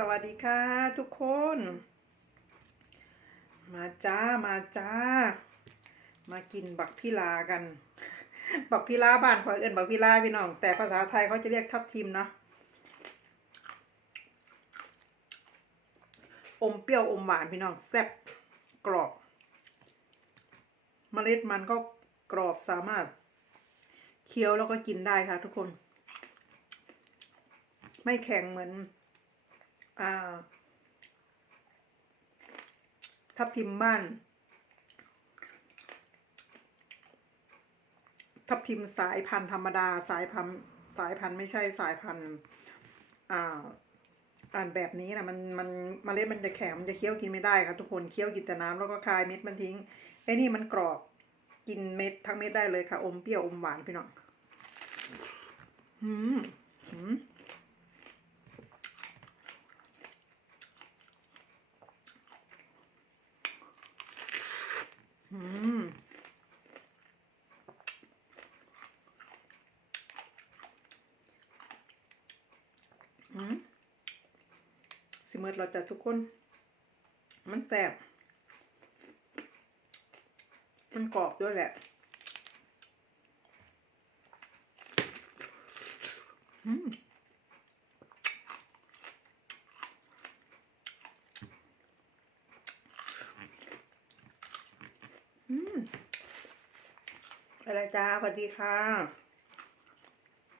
สวัสดีค่ะทุกคน มาจ้ามาจ้า มากินบักพิลากัน บักพิลาบ้านขอยเอิ้นบักพิลาพี่น้อง แต่ภาษาไทยเขาจะเรียกทับทิมเนาะอมเปรี้ยวอมหวานพี่น้องแซ่บกรอบเมล็ดมันก็กรอบสามารถเคี้ยวแล้วก็กินได้ค่ะทุกคน ไม่แข็งเหมือน ทับทิมบ้าน ทับทิมสายพันธุ์ธรรมดา สายพันธุ์สายพันธุ์ไม่ใช่สายพันธุ์อ่าอ่านแบบนี้นะมันมันเมล็ดมันจะแข็งมันจะเคี้ยวกินไม่ได้ครับทุกคนเคี้ยวกินแต่น้ำแล้วก็คายเม็ดมันทิ้งไอ้นี่มันกรอบกินเม็ดทั้งเม็ดได้เลยค่ะ อมเปรี้ยวอมหวานพี่น้องอืม อืมอืมสิเมิดเราจะทุกคน มันแสบ มันกรอบด้วยแหละอืม อืมอะไรจ้าสวัสดีค่ะ